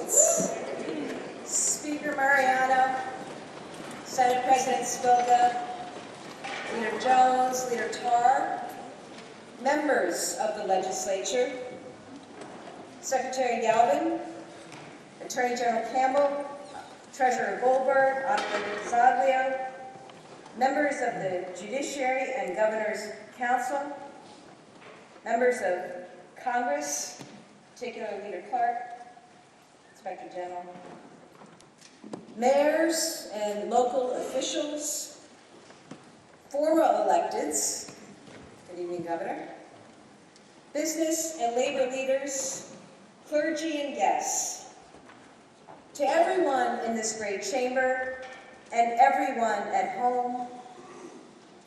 Massachusetts. Speaker Mariano, Senate President Spilka, Leader Jones, Leader Tarr, members of the legislature, Secretary Galvin, Attorney General Campbell, Treasurer Goldberg, Auditor Zaglio, members of the Judiciary and Governor's Council, members of Congress, particularly Leader Clark, Inspector General, mayors and local officials, former electeds, good evening, Governor, business and labor leaders, clergy and guests, to everyone in this great chamber and everyone at home,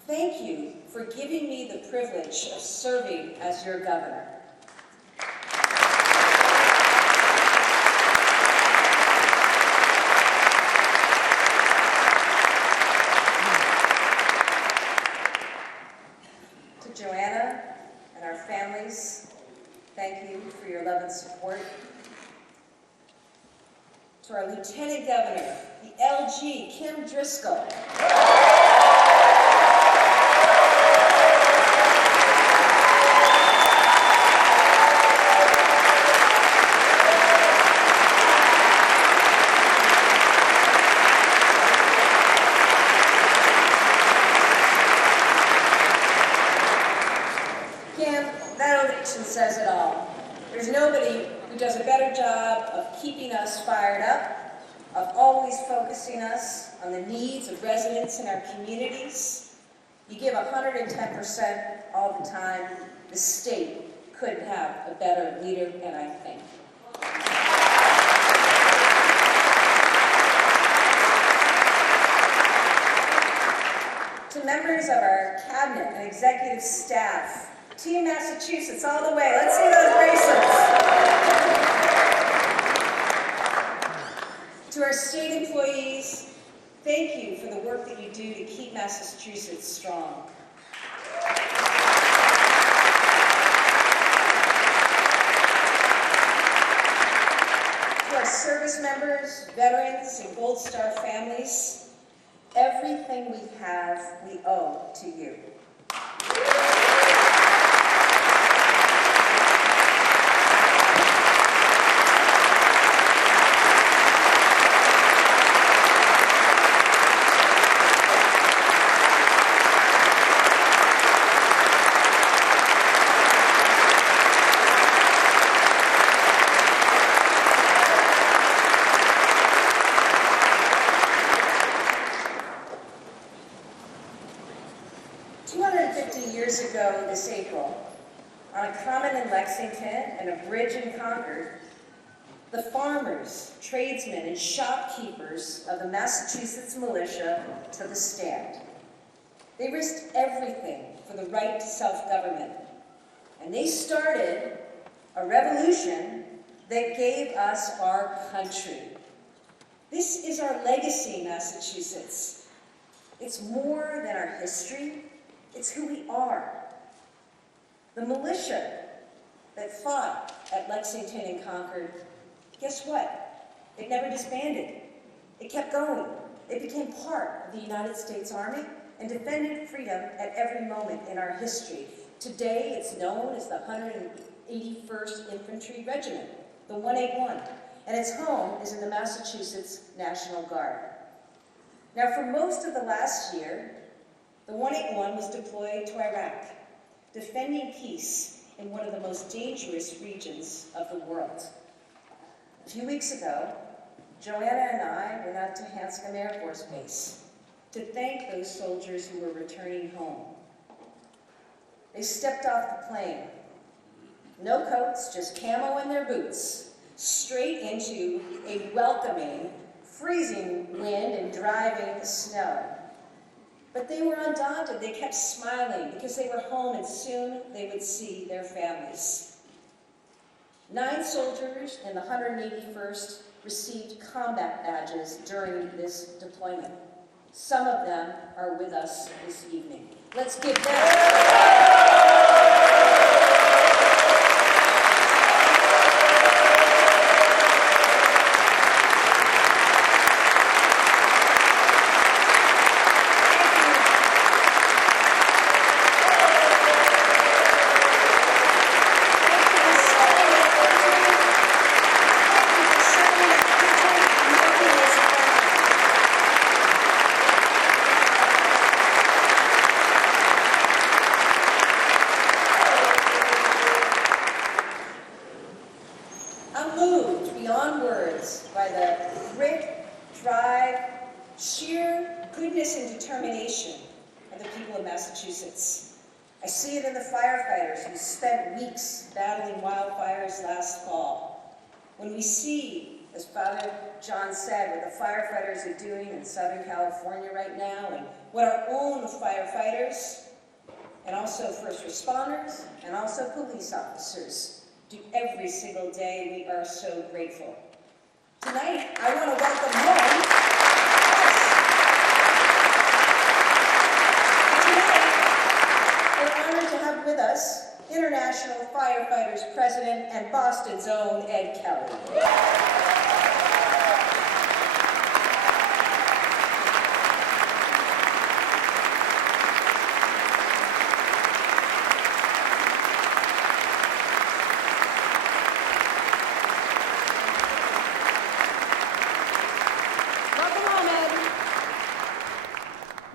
thank you for giving me the privilege of serving as your governor. To Joanna and our families, thank you for your love and support. To our Lieutenant Governor, the LG, Kim Driscoll. Kim, that ovation says it all. There's nobody who does a better job of keeping us fired up, of always focusing us on the needs of residents in our communities. You give 110% all the time. The state couldn't have a better leader, and I thank you. To members of our cabinet and executive staff, Team Massachusetts all the way. Let's see those bracelets. To our state employees, thank you for the work that you do to keep Massachusetts strong. To our service members, veterans, and Gold Star families, everything we have, we owe to you. This April, on a common in Lexington and a bridge in Concord, the farmers, tradesmen, and shopkeepers of the Massachusetts militia took a stand. They risked everything for the right to self-government, and they started a revolution that gave us our country. This is our legacy, Massachusetts. It's more than our history, it's who we are. The militia that fought at Lexington and Concord, guess what? It never disbanded. It kept going. It became part of the United States Army and defended freedom at every moment in our history. Today, it's known as the 181st Infantry Regiment, the 181, and its home is in the Massachusetts National Guard. Now, for most of the last year, the 181 was deployed to Iraq, defending peace in one of the most dangerous regions of the world. A few weeks ago, Joanna and I went out to Hanscom Air Force Base to thank those soldiers who were returning home. They stepped off the plane, no coats, just camo in their boots, straight into a welcoming, freezing wind and driving snow. But they were undaunted. They kept smiling because they were home and soon they would see their families. 9 soldiers in the 181st received combat badges during this deployment. Some of them are with us this evening. Let's give them. amazed by the grit, drive, sheer goodness and determination of the people of Massachusetts. I see it in the firefighters who spent weeks battling wildfires last fall. When we see, as Father John said, what the firefighters are doing in Southern California right now, and what our own firefighters, and also first responders, and also police officers do every single day, we are so grateful. Tonight, I want to welcome home. Tonight, we're honored to have with us International Firefighters President and Boston's own Ed Kelly.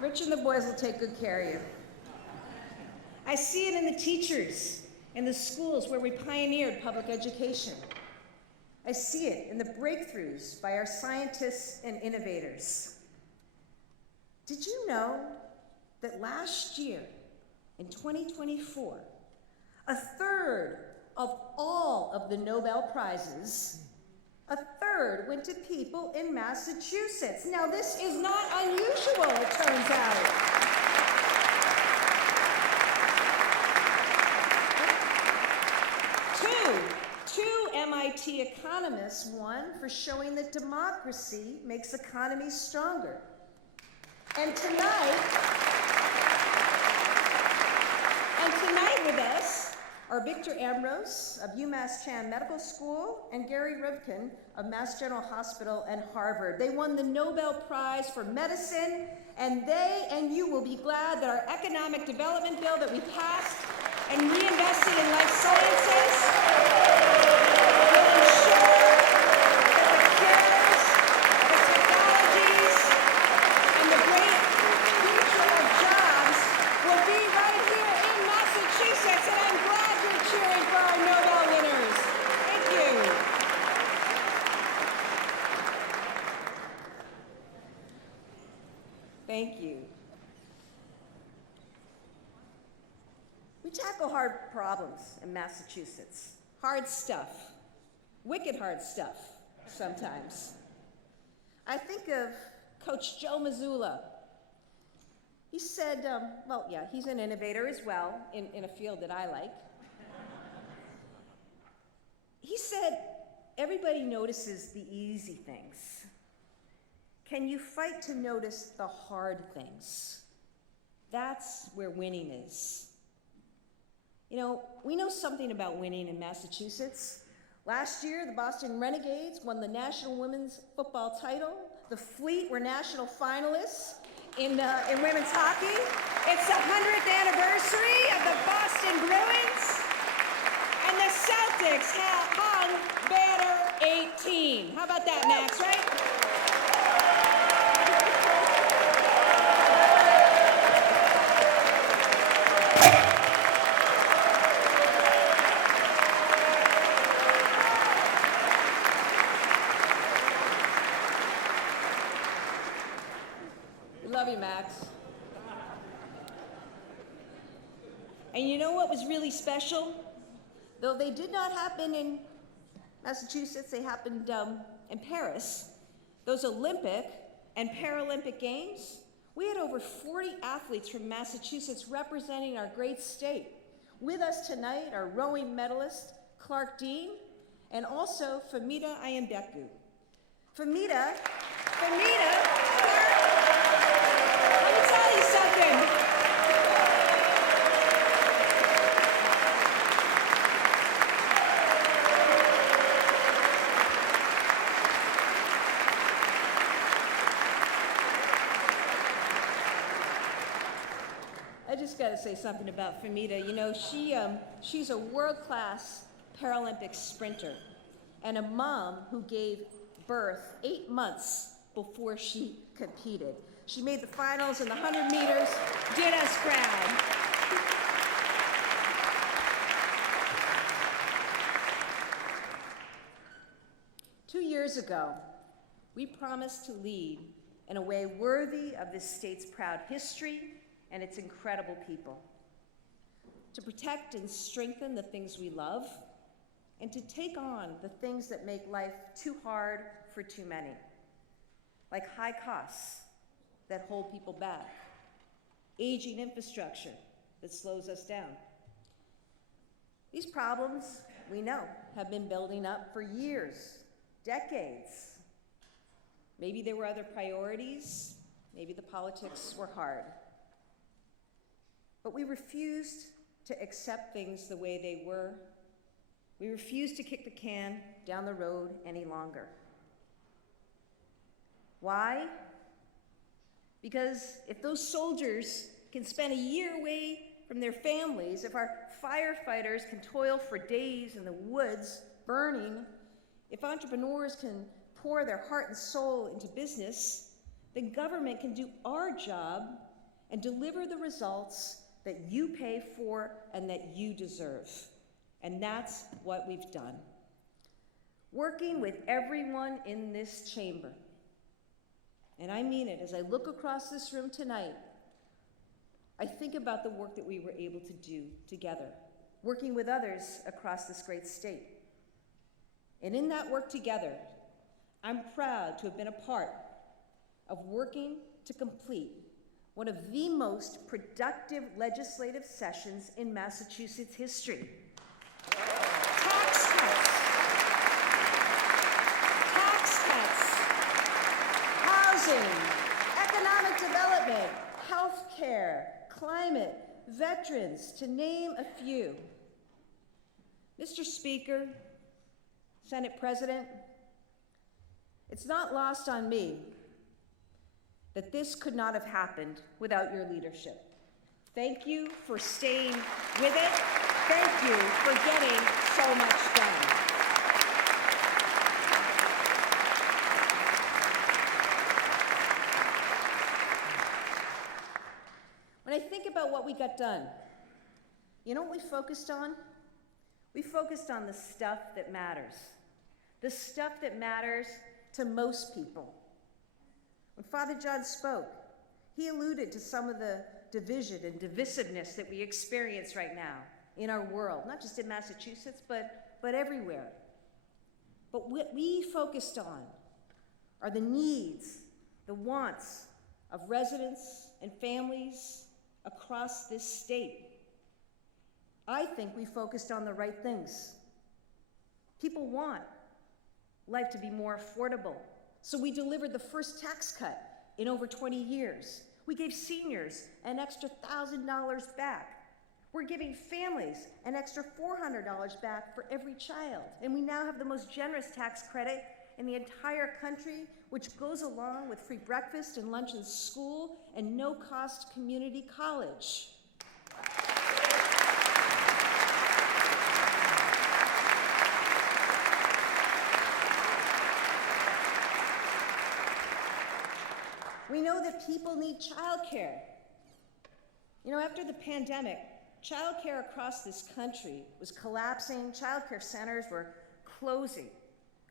Rich and the boys will take good care of you. I see it in the teachers in the schools where we pioneered public education. I see it in the breakthroughs by our scientists and innovators. Did you know that last year, in 2024, a third of all of the Nobel Prizes, a third went to people in Massachusetts. Now, this is not unusual, it turns out. Two MIT economists won for showing that democracy makes economies stronger. And tonight with us are Victor Ambrose of UMass Chan Medical School and Gary Rivkin of Mass General Hospital and Harvard. They won the Nobel Prize for Medicine, and they and you will be glad that our economic development bill that we passed and reinvested in life sciences will ensure that the cures, the technologies, and the great future of jobs will be right here in Massachusetts, and I'm glad you're cheering for our Nobel winners. Thank you. Thank you. We tackle hard problems in Massachusetts. Hard stuff. Wicked hard stuff, sometimes. I think of Coach Joe Mazzulla. He said, he's an innovator as well, in a field that I like. He said, everybody notices the easy things. Can you fight to notice the hard things? That's where winning is. You know, we know something about winning in Massachusetts. Last year, the Boston Renegades won the National Women's Football title. The Fleet were national finalists in women's hockey. It's the 100th anniversary of the Boston Bruins. And the Celtics hung banner 18. How about that, Max, right? Love you, Max. And you know what was really special? Though they did not happen in Massachusetts, they happened in Paris. Those Olympic and Paralympic Games, we had over 40 athletes from Massachusetts representing our great state. With us tonight are rowing medalist Clark Dean and also Famita Ayambeku. Famita, Clark, let me tell you something. I just got to say something about Famita. You know, she's a world-class Paralympic sprinter and a mom who gave birth 8 months before she competed. She made the finals in the 100 meters, did us proud. years ago, we promised to lead in a way worthy of this state's proud history and its incredible people, to protect and strengthen the things we love, and to take on the things that make life too hard for too many, like high costs that hold people back, aging infrastructure that slows us down. These problems, we know, have been building up for years, decades. Maybe there were other priorities, maybe the politics were hard. But we refused to accept things the way they were. We refused to kick the can down the road any longer. Why? Because if those soldiers can spend a year away from their families, if our firefighters can toil for days in the woods burning, if entrepreneurs can pour their heart and soul into business, then government can do our job and deliver the results that you pay for and that you deserve. And that's what we've done. Working with everyone in this chamber, and I mean it, as I look across this room tonight, I think about the work that we were able to do together, working with others across this great state. And in that work together, I'm proud to have been a part of working to complete one of the most productive legislative sessions in Massachusetts history. Tax cuts, housing, economic development, health care, climate, veterans, to name a few. Mr. Speaker, Senate President, it's not lost on me that this could not have happened without your leadership. Thank you for staying with it. Thank you for getting so much done. When I think about what we got done, you know what we focused on? We focused on the stuff that matters. The stuff that matters to most people. When Father John spoke, he alluded to some of the division and divisiveness that we experience right now in our world, not just in Massachusetts, but everywhere. But what we focused on are the needs, the wants of residents and families across this state. I think we focused on the right things. People want life to be more affordable. So we delivered the first tax cut in over 20 years. We gave seniors an extra $1,000 back. We're giving families an extra $400 back for every child. And we now have the most generous tax credit in the entire country, which goes along with free breakfast and lunch in school and no-cost community college. We know that people need childcare. You know, after the pandemic, childcare across this country was collapsing. Childcare centers were closing.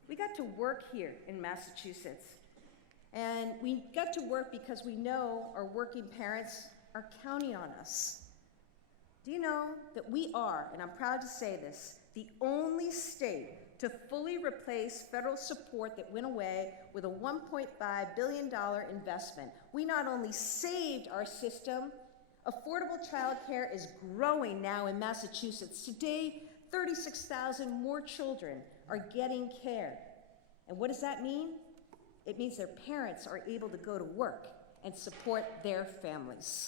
We got to work here in Massachusetts. And we got to work because we know our working parents are counting on us. Do you know that we are, and I'm proud to say this, the only state to fully replace federal support that went away with a $1.5 billion investment. We not only saved our system, affordable childcare is growing now in Massachusetts. Today, 36,000 more children are getting care. And what does that mean? It means their parents are able to go to work and support their families.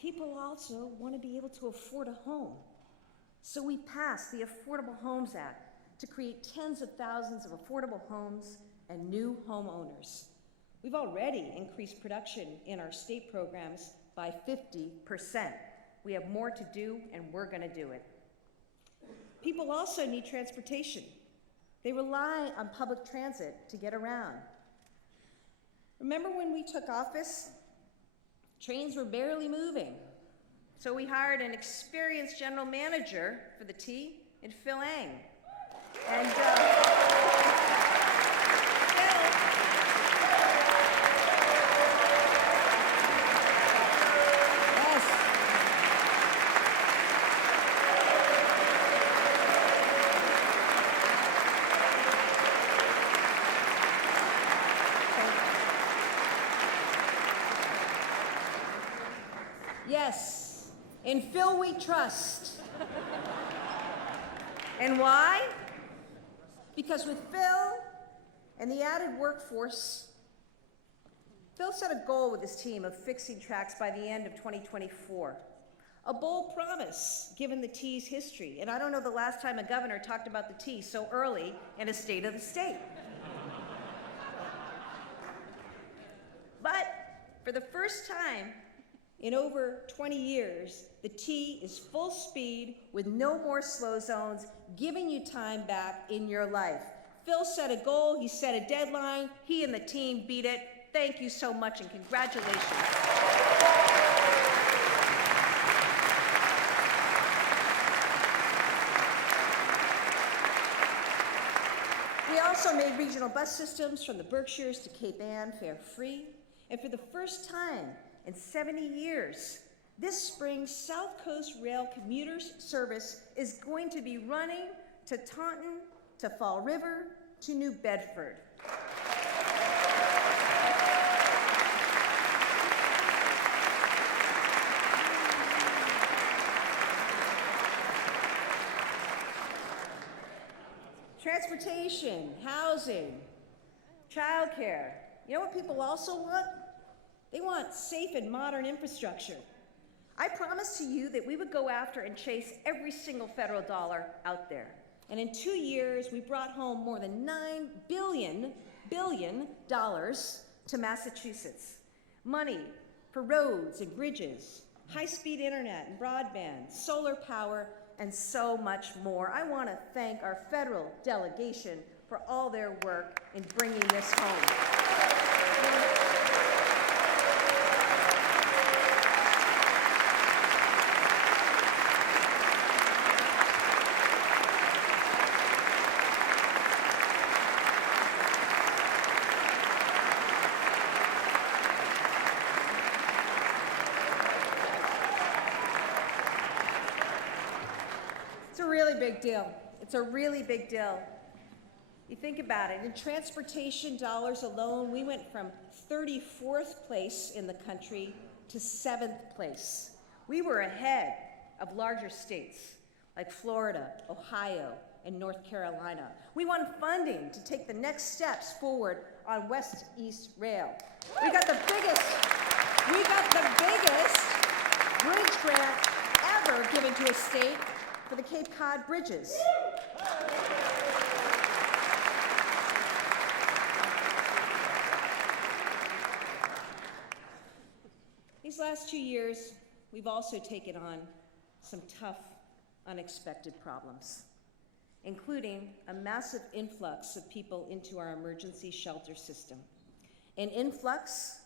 People also want to be able to afford a home. So we passed the Affordable Homes Act to create tens of thousands of affordable homes and new homeowners. We've already increased production in our state programs by 50%. We have more to do, and we're going to do it. People also need transportation. They rely on public transit to get around. Remember when we took office? Trains were barely moving. So we hired an experienced general manager for the T in Phil Ang. And yes, in Phil we trust. And why? Because with Phil and the added workforce, Phil set a goal with his team of fixing tracks by the end of 2024. A bold promise, given the T's history. And I don't know the last time a governor talked about the T so early in a state of the state. But for the first time in over 20 years, the T is full speed with no more slow zones, giving you time back in your life. Phil set a goal, he set a deadline, he and the team beat it. Thank you so much and congratulations. We also made regional bus systems from the Berkshires to Cape Ann fare free. And for the first time in 70 years, this spring, South Coast Rail commuter service is going to be running to Taunton, to Fall River, to New Bedford. Transportation, housing, childcare. You know what people also want? They want safe and modern infrastructure. I promised to you that we would go after and chase every single federal dollar out there. And in 2 years, we brought home more than $9 billion to Massachusetts. Money for roads and bridges, high-speed internet and broadband, solar power, and so much more. I want to thank our federal delegation for all their work in bringing this home. It's a really big deal. It's a really big deal. You think about it, in transportation dollars alone, we went from 34th place in the country to 7th place. We were ahead of larger states like Florida, Ohio, and North Carolina. We won funding to take the next steps forward on West-East Rail. We got the biggest bridge grant ever given to a state for the Cape Cod bridges. These last 2 years, we've also taken on some tough, unexpected problems, including a massive influx of people into our emergency shelter system. An influx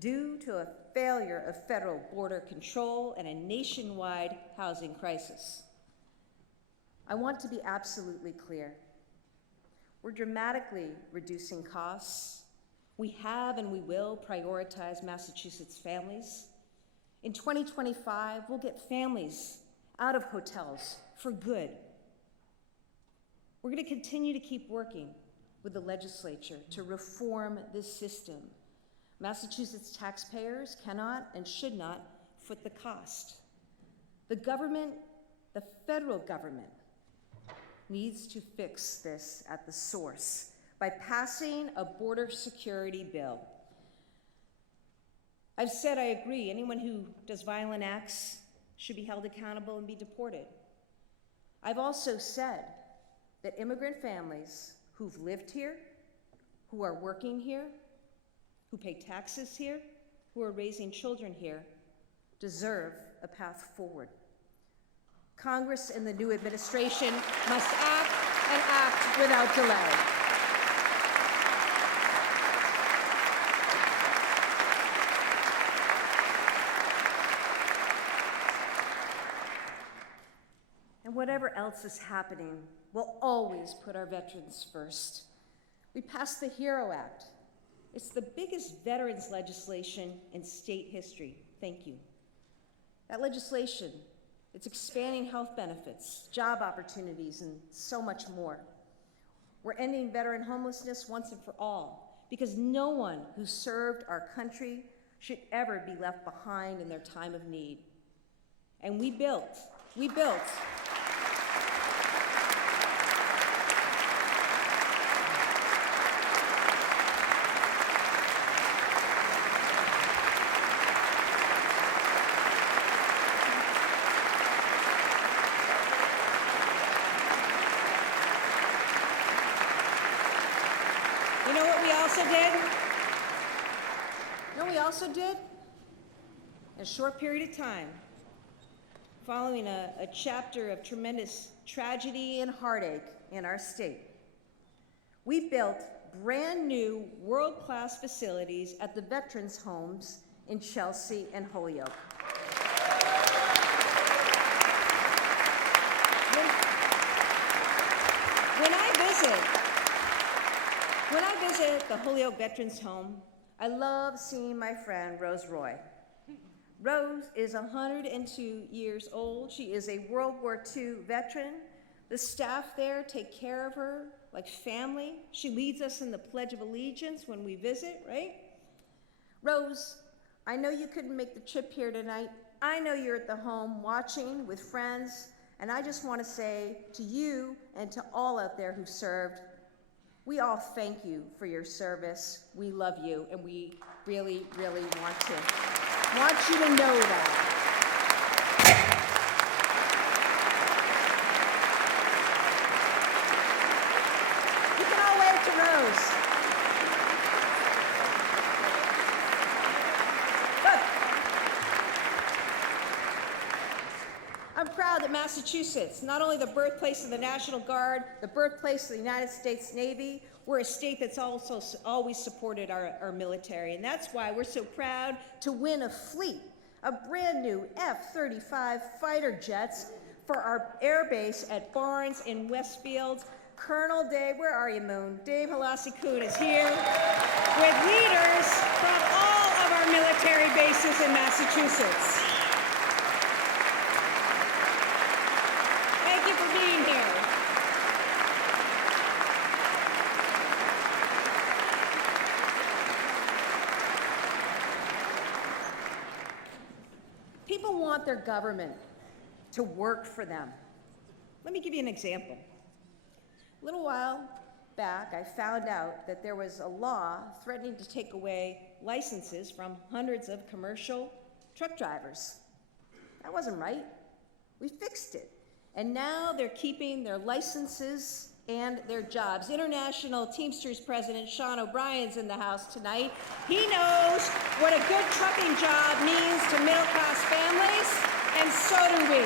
due to a failure of federal border control and a nationwide housing crisis. I want to be absolutely clear. We're dramatically reducing costs. We have and we will prioritize Massachusetts families. In 2025, we'll get families out of hotels for good. We're going to continue to keep working with the legislature to reform this system. Massachusetts taxpayers cannot and should not foot the cost. The government, the federal government, needs to fix this at the source by passing a border security bill. I've said I agree, anyone who does violent acts should be held accountable and be deported. I've also said that immigrant families who've lived here, who are working here, who pay taxes here, who are raising children here, deserve a path forward. Congress and the new administration must act and act without delay. whatever else is happening, we'll always put our veterans first. We passed the HERO Act. It's the biggest veterans legislation in state history. Thank you. That legislation, it's expanding health benefits, job opportunities, and so much more. We're ending veteran homelessness once and for all, because no one who served our country should ever be left behind in their time of need. And we built. You know what we also did? In a short period of time, following a chapter of tremendous tragedy and heartache in our state, we built brand new world-class facilities at the veterans' homes in Chelsea and Holyoke. When I visit the Holyoke Veterans Home, I love seeing my friend Rose Roy. Rose is 102 years old. She is a World War II veteran. The staff there take care of her like family. She leads us in the Pledge of Allegiance when we visit, right? Rose, I know you couldn't make the trip here tonight. I know you're at the home watching with friends, and I just want to say to you and to all out there who served, we all thank you for your service. We love you, and we really, really want you to know that. You can all wave to Rose. Look, I'm proud that Massachusetts, not only the birthplace of the National Guard, the birthplace of the United States Navy, we're a state that's also always supported our military, and that's why we're so proud to win a fleet of brand new F-35 fighter jets for our air base at Barnes in Westfield. Colonel Dave, where are you, Moon? Dave Halassi-Kuhn is here with leaders from all of our military bases in Massachusetts. Thank you for being here. People want their government to work for them. Let me give you an example. A little while back, I found out that there was a law threatening to take away licenses from hundreds of commercial truck drivers. That wasn't right. We fixed it. And now they're keeping their licenses and their jobs. International Teamsters President Sean O'Brien's in the house tonight. He knows what a good trucking job means to middle-class families, and so do we.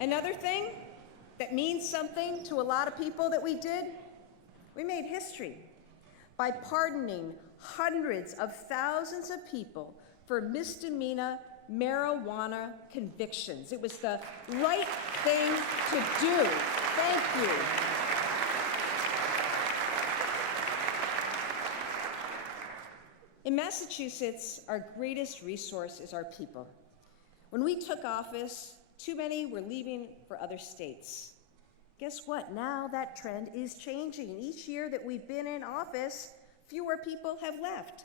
Another thing that means something to a lot of people that we did, we made history by pardoning hundreds of thousands of people for misdemeanor marijuana convictions. It was the right thing to do. Thank you. In Massachusetts, our greatest resource is our people. When we took office, too many were leaving for other states. Guess what? Now that trend is changing. Each year that we've been in office, fewer people have left.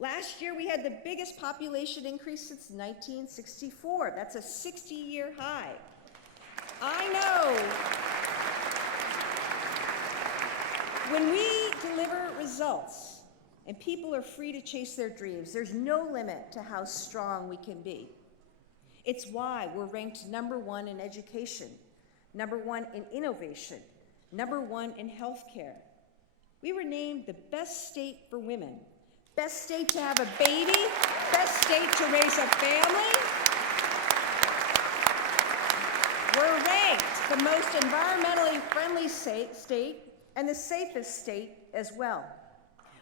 Last year, we had the biggest population increase since 1964. That's a 60-year high. I know. When we deliver results and people are free to chase their dreams, there's no limit to how strong we can be. It's why we're ranked #1 in education, #1 in innovation, #1 in healthcare. We were named the best state for women, best state to have a baby, best state to raise a family. We're ranked the most environmentally friendly state and the safest state as well.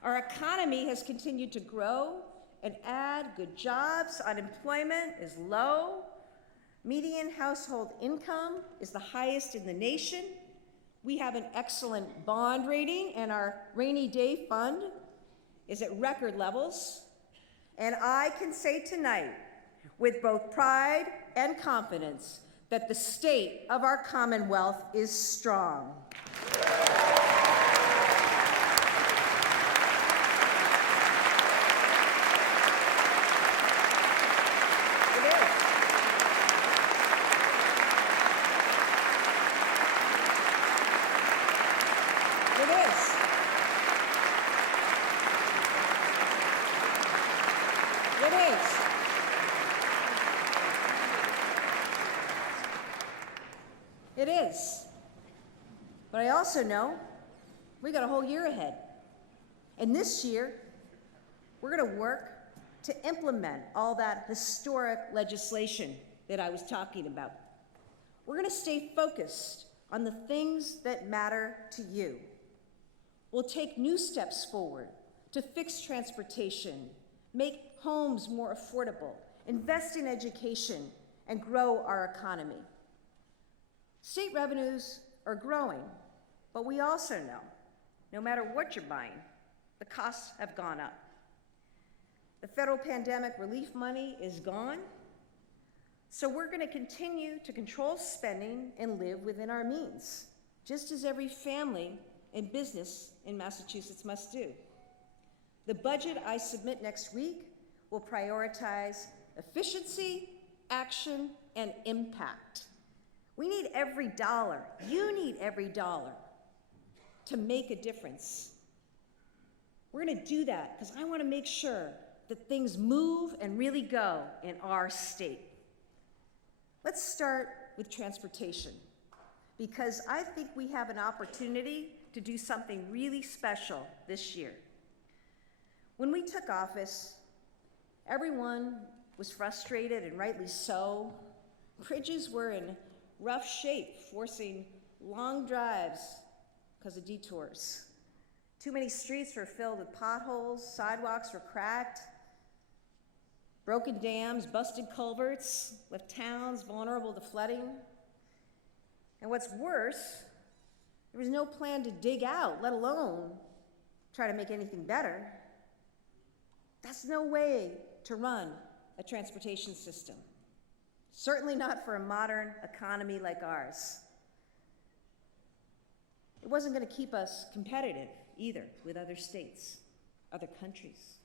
Our economy has continued to grow and add good jobs. Unemployment is low. Median household income is the highest in the nation. We have an excellent bond rating, and our rainy day fund is at record levels. And I can say tonight, with both pride and confidence, that the state of our Commonwealth is strong. It is. But I also know we got a whole year ahead. And this year, we're going to work to implement all that historic legislation that I was talking about. We're going to stay focused on the things that matter to you. We'll take new steps forward to fix transportation, make homes more affordable, invest in education, and grow our economy. State revenues are growing, but we also know, no matter what you're buying, the costs have gone up. The federal pandemic relief money is gone, so we're going to continue to control spending and live within our means, just as every family and business in Massachusetts must do. The budget I submit next week will prioritize efficiency, action, and impact. We need every dollar, you need every dollar to make a difference. We're going to do that because I want to make sure that things move and really go in our state. Let's start with transportation, because I think we have an opportunity to do something really special this year. When we took office, everyone was frustrated, and rightly so. Bridges were in rough shape, forcing long drives because of detours. Too many streets were filled with potholes, sidewalks were cracked, broken dams, busted culverts left towns vulnerable to flooding. And what's worse, there was no plan to dig out, let alone try to make anything better. That's no way to run a transportation system. Certainly not for a modern economy like ours. It wasn't going to keep us competitive either with other states, other countries.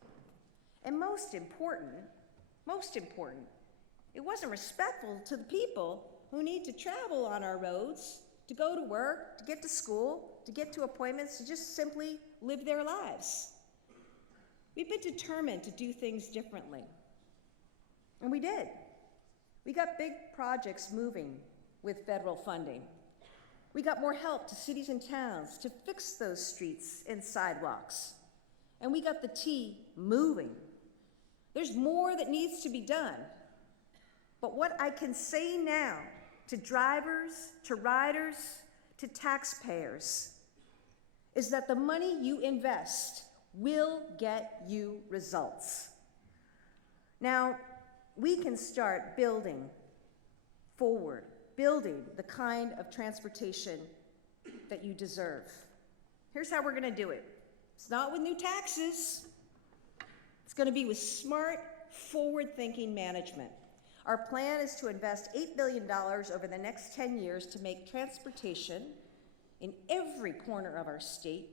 And most important, it wasn't respectful to the people who need to travel on our roads, to go to work, to get to school, to get to appointments, to just simply live their lives. We've been determined to do things differently. And we did. We got big projects moving with federal funding. We got more help to cities and towns to fix those streets and sidewalks. And we got the T moving. There's more that needs to be done. But what I can say now to drivers, to riders, to taxpayers is that the money you invest will get you results. Now, we can start building forward, building the kind of transportation that you deserve. Here's how we're going to do it. It's not with new taxes. It's going to be with smart, forward-thinking management. Our plan is to invest $8 billion over the next 10 years to make transportation in every corner of our state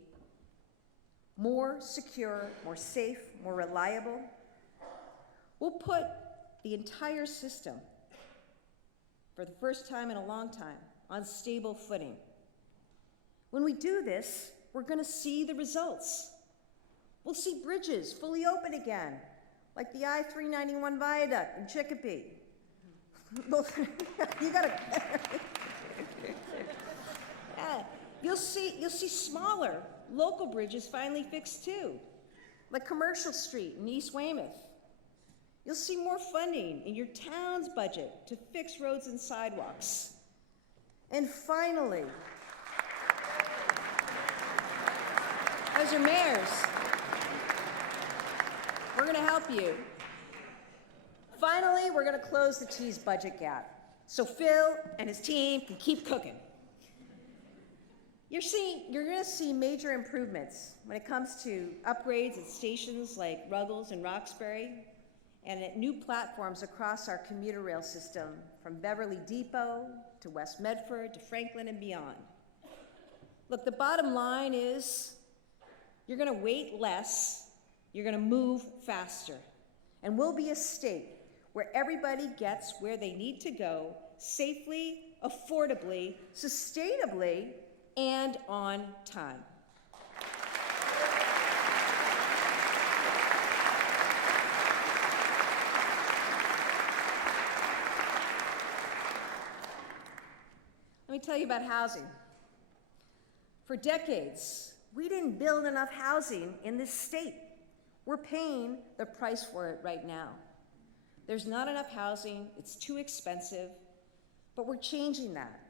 more secure, more safe, more reliable. We'll put the entire system, for the first time in a long time, on stable footing. When we do this, we're going to see the results. We'll see bridges fully open again, like the I-391 viaduct in Chicopee. You gotta. Yeah, you'll see smaller local bridges finally fixed too, like Commercial Street in East Weymouth. You'll see more funding in your town's budget to fix roads and sidewalks. And finally, those are mayors. We're going to help you. Finally, we're going to close the cheese budget gap so Phil and his team can keep cooking. You're going to see major improvements when it comes to upgrades at stations like Ruggles and Roxbury, and at new platforms across our commuter rail system from Beverly Depot to West Medford to Franklin and beyond. Look, the bottom line is you're going to wait less, you're going to move faster, and we'll be a state where everybody gets where they need to go safely, affordably, sustainably, and on time. Let me tell you about housing. For decades, we didn't build enough housing in this state. We're paying the price for it right now. There's not enough housing, it's too expensive, but we're changing that.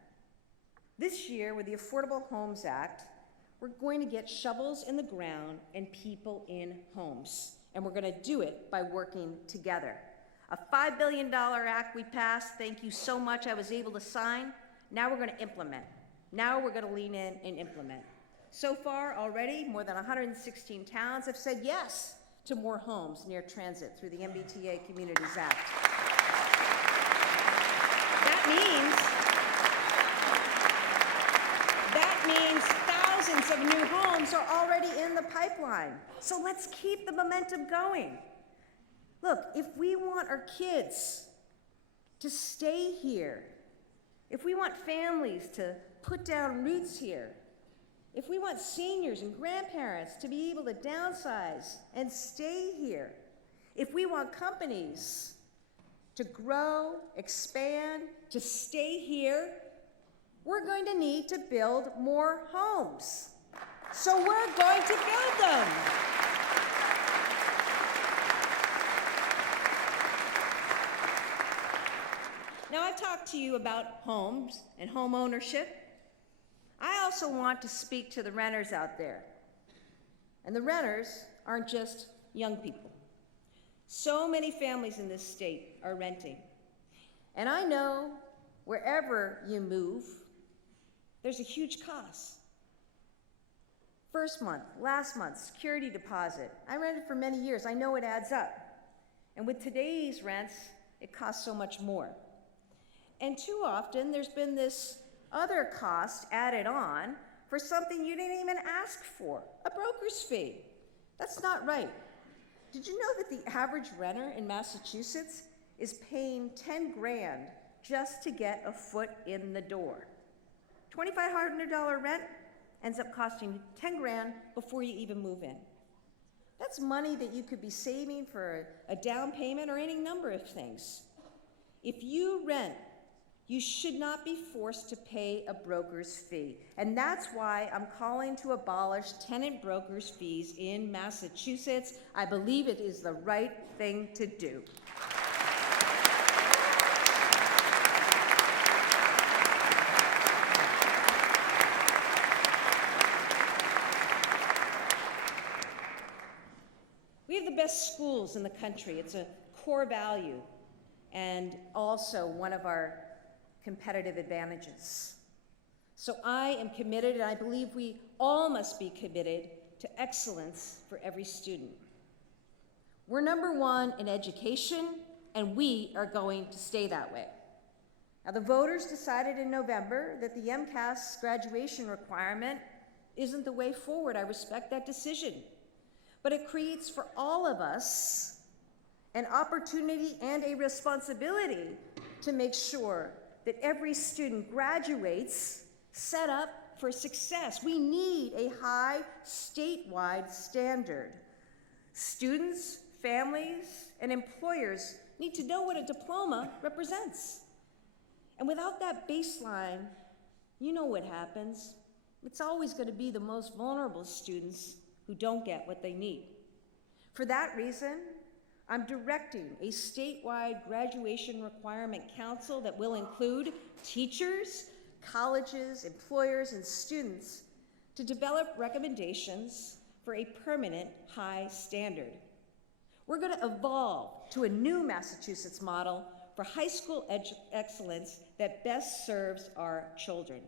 This year, with the Affordable Homes Act, we're going to get shovels in the ground and people in homes, and we're going to do it by working together. A $5 billion act we passed, thank you so much, I was able to sign. Now we're going to implement. Now we're going to lean in and implement. So far, already, more than 116 towns have said yes to more homes near transit through the MBTA Communities Act. That means thousands of new homes are already in the pipeline. So let's keep the momentum going. Look, if we want our kids to stay here, if we want families to put down roots here, if we want seniors and grandparents to be able to downsize and stay here, if we want companies to grow, expand, to stay here, we're going to need to build more homes. So we're going to build them. Now, I've talked to you about homes and home ownership. I also want to speak to the renters out there. And the renters aren't just young people. So many families in this state are renting. And I know wherever you move, there's a huge cost. First month, last month, security deposit. I rented for many years. I know it adds up. And with today's rents, it costs so much more. And too often, there's been this other cost added on for something you didn't even ask for, a broker's fee. That's not right. Did you know that the average renter in Massachusetts is paying 10 grand just to get a foot in the door? $2,500 rent ends up costing 10 grand before you even move in. That's money that you could be saving for a down payment or any number of things. If you rent, you should not be forced to pay a broker's fee. And that's why I'm calling to abolish tenant brokers' fees in Massachusetts. I believe it is the right thing to do. We have the best schools in the country. It's a core value and also one of our competitive advantages. So I am committed, and I believe we all must be committed to excellence for every student. We're number one in education, and we are going to stay that way. Now, the voters decided in November that the MCAS graduation requirement isn't the way forward. I respect that decision. But it creates for all of us an opportunity and a responsibility to make sure that every student graduates set up for success. We need a high statewide standard. Students, families, and employers need to know what a diploma represents. And without that baseline, you know what happens. It's always going to be the most vulnerable students who don't get what they need. For that reason, I'm directing a statewide graduation requirement council that will include teachers, colleges, employers, and students to develop recommendations for a permanent high standard. We're going to evolve to a new Massachusetts model for high school excellence that best serves our children.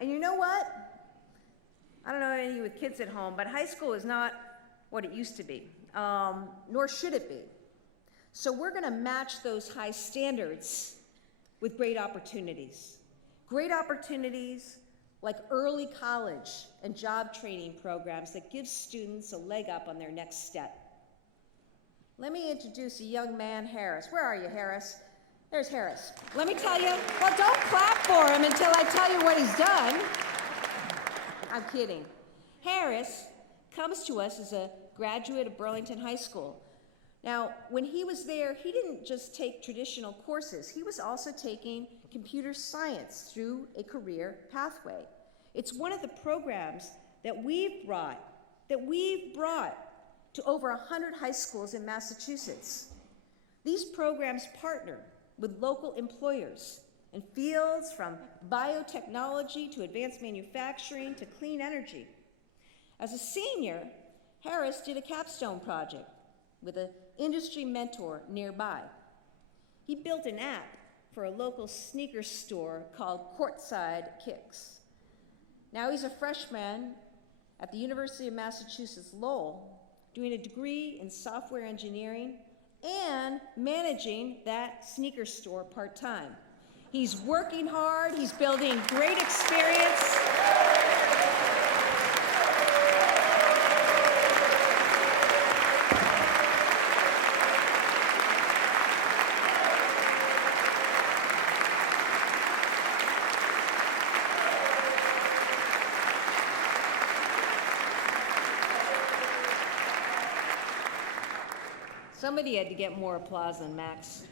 And you know what? I don't know any of you with kids at home, but high school is not what it used to be, nor should it be. So we're going to match those high standards with great opportunities. Great opportunities like early college and job training programs that give students a leg up on their next step. Let me introduce a young man, Harris. Where are you, Harris? There's Harris. Let me tell you, well, don't clap for him until I tell you what he's done. I'm kidding. Harris comes to us as a graduate of Burlington High School. Now, when he was there, he didn't just take traditional courses. He was also taking computer science through a career pathway. It's one of the programs that we've brought to over 100 high schools in Massachusetts. These programs partner with local employers in fields from biotechnology to advanced manufacturing to clean energy. As a senior, Harris did a capstone project with an industry mentor nearby. He built an app for a local sneaker store called Courtside Kicks. Now he's a freshman at the University of Massachusetts Lowell, doing a degree in software engineering and managing that sneaker store part-time. He's working hard, he's building great experience. Somebody had to get more applause than Max.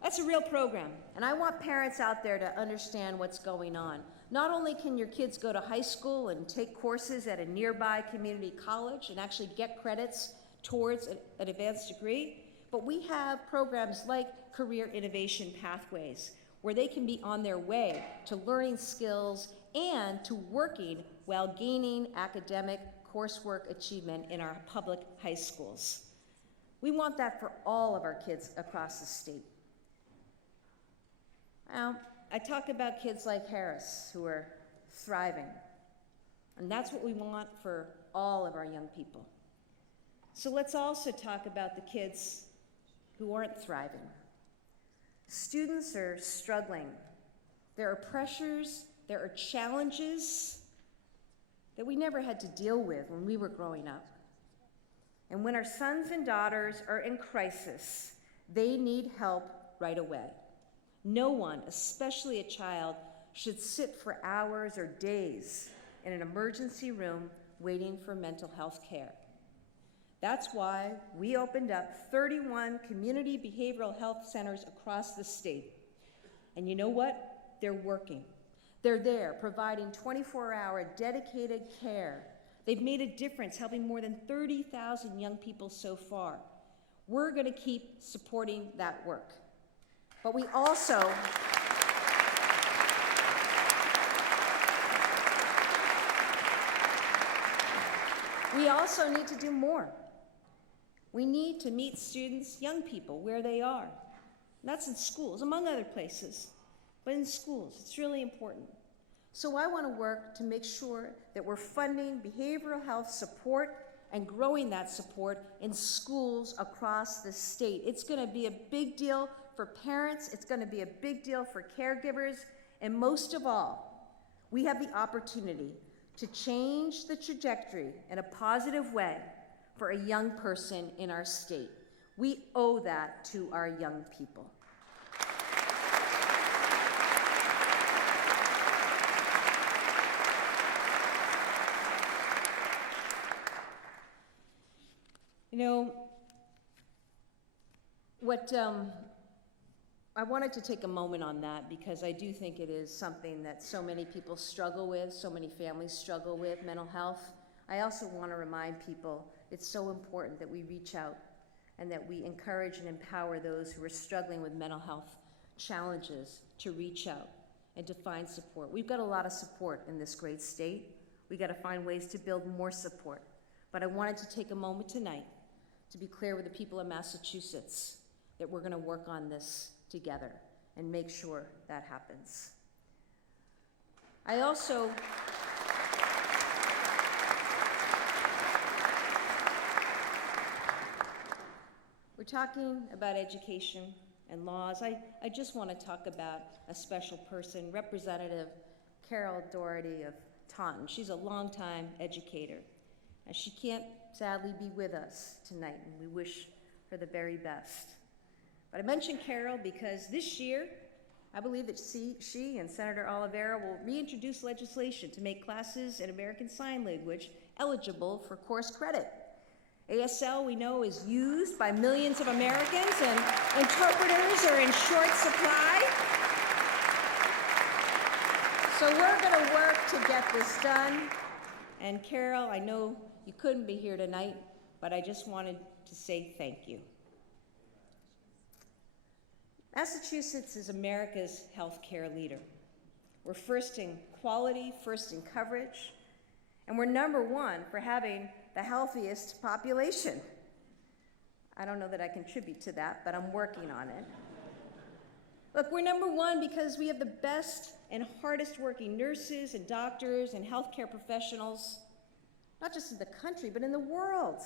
That's a real program, and I want parents out there to understand what's going on. Not only can your kids go to high school and take courses at a nearby community college and actually get credits towards an advanced degree, but we have programs like Career Innovation Pathways, where they can be on their way to learning skills and to working while gaining academic coursework achievement in our public high schools. We want that for all of our kids across the state. Now, I talk about kids like Harris who are thriving, and that's what we want for all of our young people. So let's also talk about the kids who aren't thriving. Students are struggling. There are pressures, there are challenges that we never had to deal with when we were growing up. And when our sons and daughters are in crisis, they need help right away. No one, especially a child, should sit for hours or days in an emergency room waiting for mental health care. That's why we opened up 31 community behavioral health centers across the state. And you know what? They're working. They're there providing 24-hour dedicated care. They've made a difference, helping more than 30,000 young people so far. We're going to keep supporting that work. But we also need to do more. We need to meet students, young people, where they are. And that's in schools, among other places, but in schools, it's really important. So I want to work to make sure that we're funding behavioral health support and growing that support in schools across the state. It's going to be a big deal for parents, it's going to be a big deal for caregivers, and most of all, we have the opportunity to change the trajectory in a positive way for a young person in our state. We owe that to our young people. You know, what I wanted to take a moment on that because I do think it is something that so many people struggle with, so many families struggle with, mental health. I also want to remind people it's so important that we reach out and that we encourage and empower those who are struggling with mental health challenges to reach out and to find support. We've got a lot of support in this great state. We've got to find ways to build more support. But I wanted to take a moment tonight to be clear with the people of Massachusetts that we're going to work on this together and make sure that happens. I also we're talking about education and laws. I just want to talk about a special person, Representative Carol Doherty of Taunton. She's a longtime educator, and she can't sadly be with us tonight, and we wish her the very best. But I mentioned Carol because this year, I believe that she and Senator Oliveira will reintroduce legislation to make classes in American Sign Language eligible for course credit. ASL, we know, is used by millions of Americans, and interpreters are in short supply. So we're going to work to get this done. And Carol, I know you couldn't be here tonight, but I just wanted to say thank you. Massachusetts is America's healthcare leader. We're first in quality, first in coverage, and we're number one for having the healthiest population. I don't know that I contribute to that, but I'm working on it. Look, we're number one because we have the best and hardest working nurses and doctors and healthcare professionals, not just in the country, but in the world.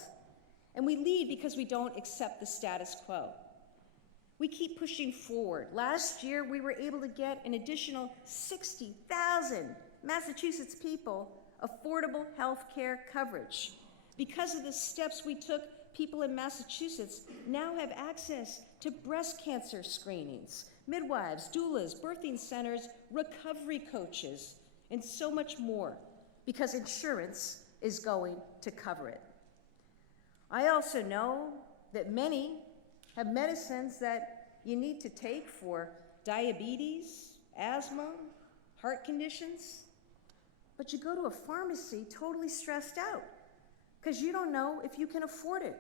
And we lead because we don't accept the status quo. We keep pushing forward. Last year, we were able to get an additional 60,000 Massachusetts people affordable health care coverage. Because of the steps we took, people in Massachusetts now have access to breast cancer screenings, midwives, doulas, birthing centers, recovery coaches, and so much more, because insurance is going to cover it. I also know that many have medicines that you need to take for diabetes, asthma, heart conditions, but you go to a pharmacy totally stressed out because you don't know if you can afford it.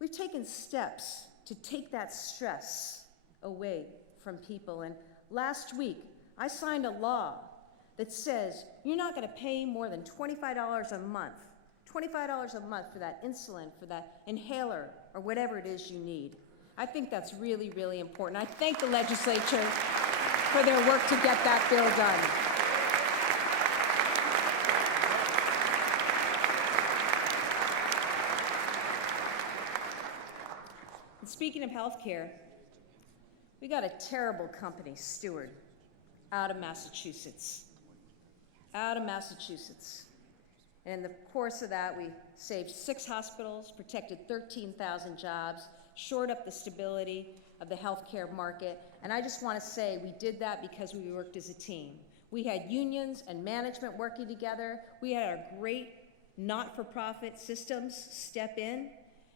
We've taken steps to take that stress away from people, and last week I signed a law that says you're not going to pay more than $25 a month for that insulin, for that inhaler, or whatever it is you need. I think that's really, really important. I thank the legislature for their work to get that bill done. And speaking of healthcare, we got a terrible company, Steward, out of Massachusetts. And in the course of that, we saved 6 hospitals, protected 13,000 jobs, shored up the stability of the healthcare market. And I just want to say we did that because we worked as a team. We had unions and management working together. We had our great not-for-profit systems step in.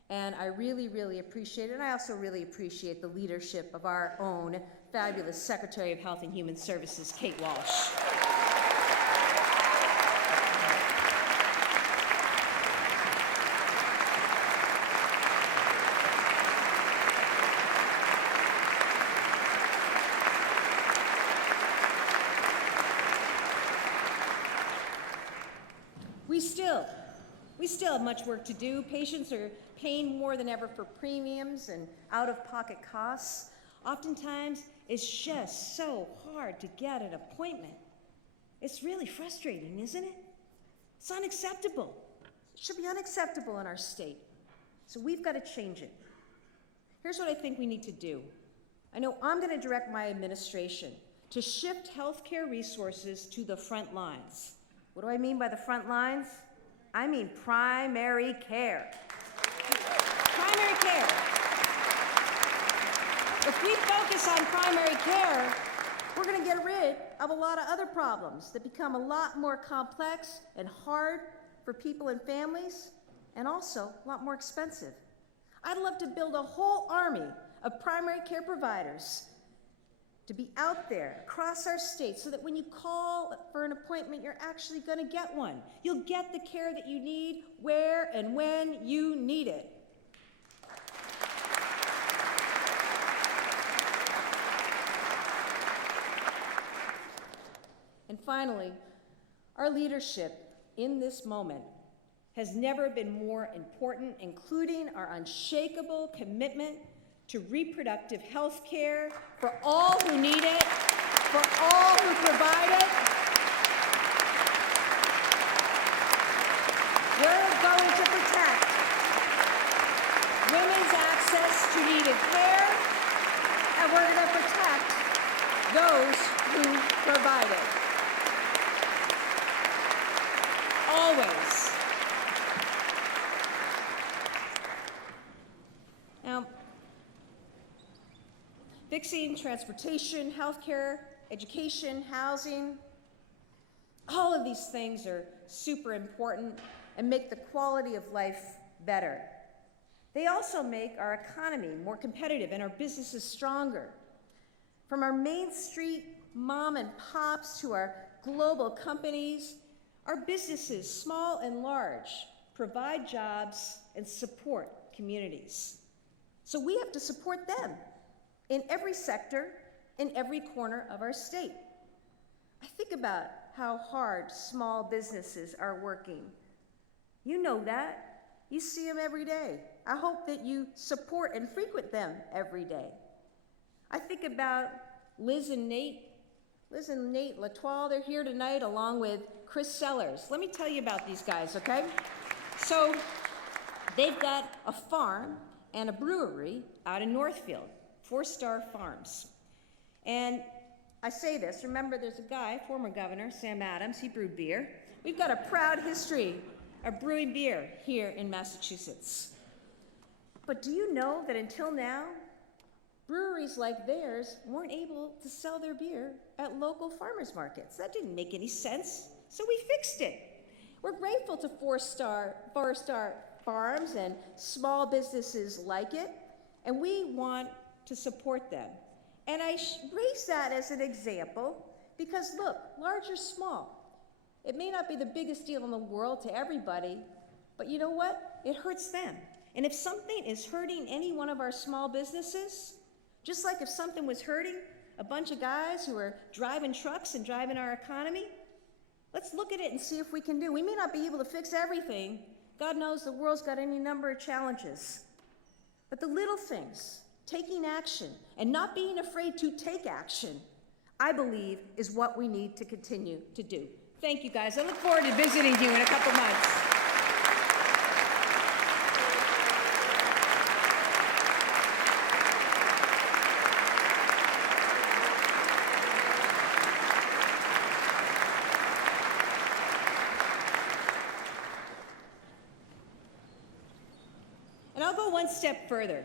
And I really, really appreciate it. And I also really appreciate the leadership of our own fabulous Secretary of Health and Human Services, Kate Walsh. We still have much work to do. Patients are paying more than ever for premiums and out-of-pocket costs. Oftentimes, it's just so hard to get an appointment. It's really frustrating, isn't it? It's unacceptable. It should be unacceptable in our state. So we've got to change it. Here's what I think we need to do. I know I'm going to direct my administration to shift healthcare resources to the front lines. What do I mean by the front lines? I mean primary care. Primary care. If we focus on primary care, we're going to get rid of a lot of other problems that become a lot more complex and hard for people and families, and also a lot more expensive. I'd love to build a whole army of primary care providers to be out there across our state so that when you call for an appointment, you're actually going to get one. You'll get the care that you need where and when you need it. And finally, our leadership in this moment has never been more important, including our unshakable commitment to reproductive health care for all who need it, for all who provide it. We're going to protect women's access to needed care, and we're going to protect those who provide it. Always. Now, fixing transportation, healthcare, education, housing, all of these things are super important and make the quality of life better. They also make our economy more competitive and our businesses stronger. From our Main Street mom and pops to our global companies, our businesses, small and large, provide jobs and support communities. So we have to support them in every sector, in every corner of our state. I think about how hard small businesses are working. You know that. You see them every day. I hope that you support and frequent them every day. I think about Liz and Nate Latoile. They're here tonight along with Chris Sellers. Let me tell you about these guys, okay? So they've got a farm and a brewery out in Northfield, 4-Star Farms. And I say this, remember there's a guy, former governor, Sam Adams, he brewed beer. We've got a proud history of brewing beer here in Massachusetts. But do you know that until now, breweries like theirs weren't able to sell their beer at local farmers markets? That didn't make any sense, so we fixed it. We're grateful to 4-Star Farms and small businesses like it, and we want to support them. And I raise that as an example because look, large or small, it may not be the biggest deal in the world to everybody, but you know what? It hurts them. And if something is hurting any one of our small businesses, just like if something was hurting a bunch of guys who are driving trucks and driving our economy, let's look at it and see if we can do. We may not be able to fix everything. God knows the world's got any number of challenges. But the little things, taking action and not being afraid to take action, I believe is what we need to continue to do. Thank you, guys. I look forward to visiting you in a couple months. And I'll go one step further.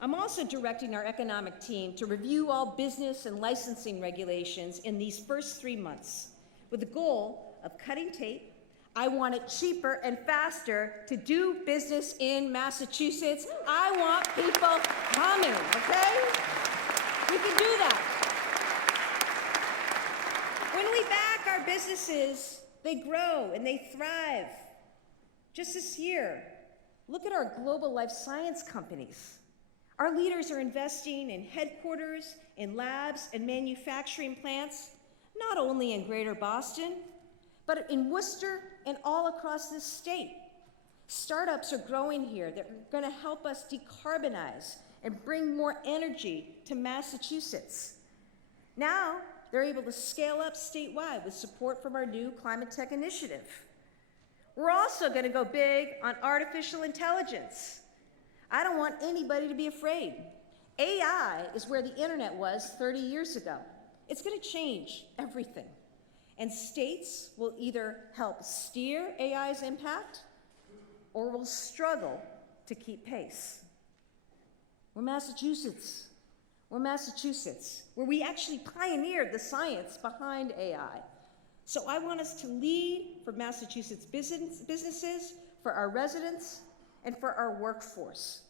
I'm also directing our economic team to review all business and licensing regulations in these first 3 months with the goal of cutting tape. I want it cheaper and faster to do business in Massachusetts. I want people coming, okay? We can do that. When we back our businesses, they grow and they thrive. Just this year, look at our global life science companies. Our leaders are investing in headquarters, in labs, and manufacturing plants, not only in Greater Boston, but in Worcester and all across this state. Startups are growing here that are going to help us decarbonize and bring more energy to Massachusetts. Now, they're able to scale up statewide with support from our new Climate Tech Initiative. We're also going to go big on artificial intelligence. I don't want anybody to be afraid. AI is where the internet was 30 years ago. It's going to change everything. And states will either help steer AI's impact or will struggle to keep pace. We're Massachusetts. We're Massachusetts, where we actually pioneered the science behind AI. So I want us to lead for Massachusetts businesses, for our residents, and for our workforce.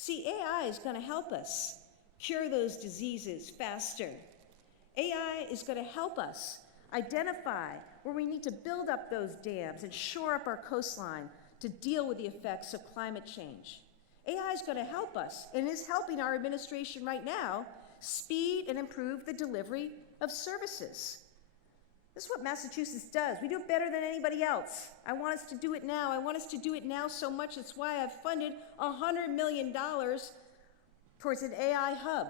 See, AI is going to help us cure those diseases faster. AI is going to help us identify where we need to build up those dams and shore up our coastline to deal with the effects of climate change. AI is going to help us, and is helping our administration right now, speed and improve the delivery of services. This is what Massachusetts does. We do it better than anybody else. I want us to do it now. I want us to do it now so much. That's why I've funded $100 million towards an AI hub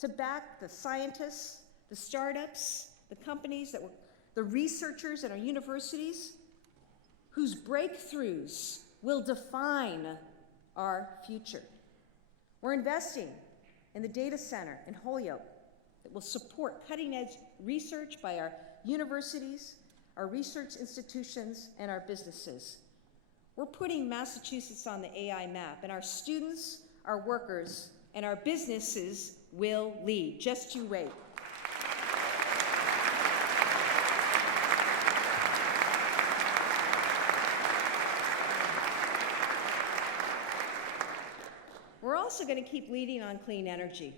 to back the scientists, the startups, the companies, the researchers at our universities whose breakthroughs will define our future. We're investing in the data center in Holyoke that will support cutting-edge research by our universities, our research institutions, and our businesses. We're putting Massachusetts on the AI map, and our students, our workers, and our businesses will lead. Just you wait. We're also going to keep leading on clean energy.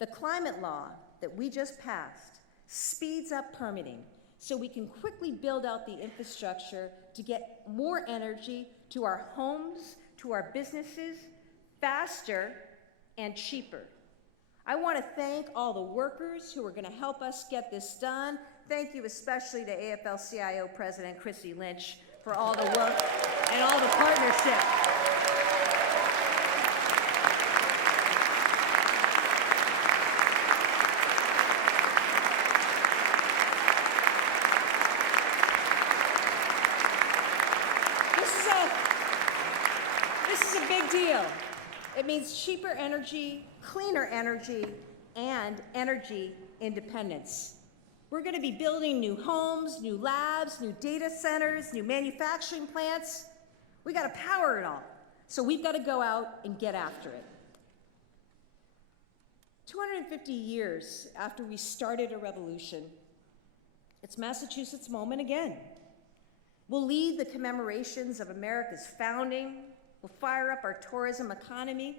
The climate law that we just passed speeds up permitting so we can quickly build out the infrastructure to get more energy to our homes, to our businesses, faster and cheaper. I want to thank all the workers who are going to help us get this done. Thank you especially to AFL-CIO President Chrissy Lynch for all the work and all the partnership. Deal. It means cheaper energy, cleaner energy, and energy independence. We're going to be building new homes, new labs, new data centers, new manufacturing plants. We got to power it all. So we've got to go out and get after it. 250 years after we started a revolution, it's Massachusetts' moment again. We'll lead the commemorations of America's founding. We'll fire up our tourism economy.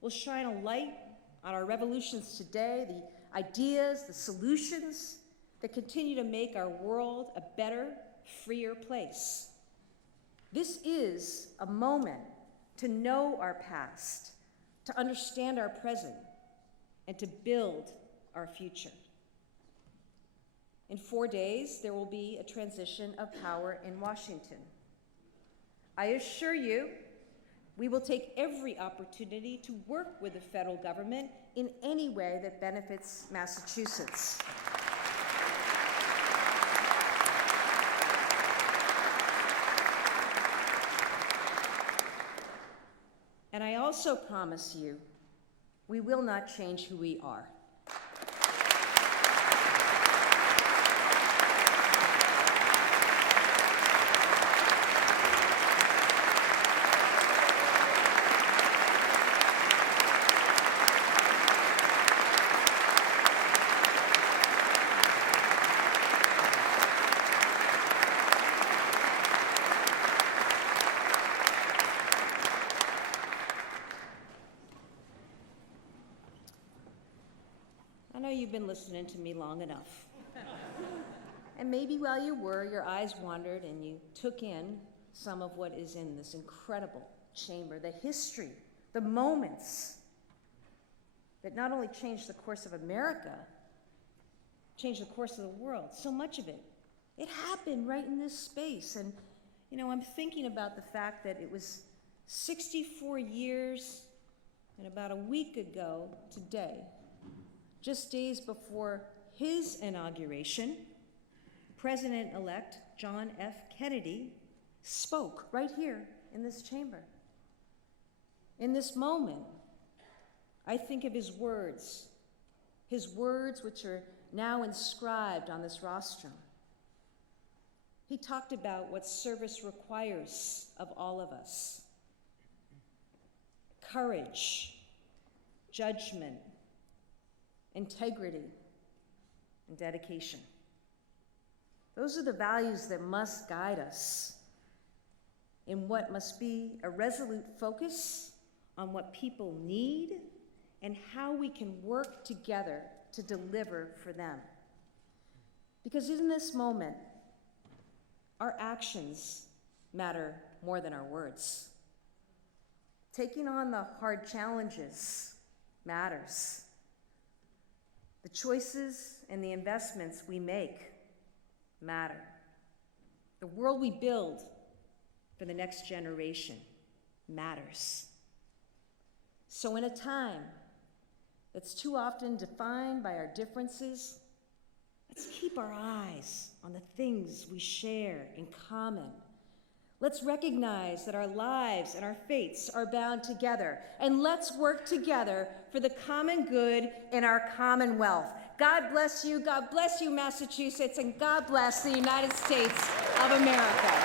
We'll shine a light on our revolutions today, the ideas, the solutions that continue to make our world a better, freer place. This is a moment to know our past, to understand our present, and to build our future. In 4 days, there will be a transition of power in Washington. I assure you, we will take every opportunity to work with the federal government in any way that benefits Massachusetts. And I also promise you, we will not change who we are. I know you've been listening to me long enough. And maybe while you were, your eyes wandered and you took in some of what is in this incredible chamber, the history, the moments that not only changed the course of America, changed the course of the world, so much of it. It happened right in this space. And, you know, I'm thinking about the fact that it was 64 years and about a week ago today, just days before his inauguration, President-elect John F. Kennedy spoke right here in this chamber. In this moment, I think of his words which are now inscribed on this rostrum. He talked about what service requires of all of us: courage, judgment, integrity, and dedication. Those are the values that must guide us in what must be a resolute focus on what people need and how we can work together to deliver for them. Because in this moment, our actions matter more than our words. Taking on the hard challenges matters. The choices and the investments we make matter. The world we build for the next generation matters. So in a time that's too often defined by our differences, let's keep our eyes on the things we share in common. Let's recognize that our lives and our fates are bound together, and let's work together for the common good in our Commonwealth. God bless you, Massachusetts, and God bless the United States of America.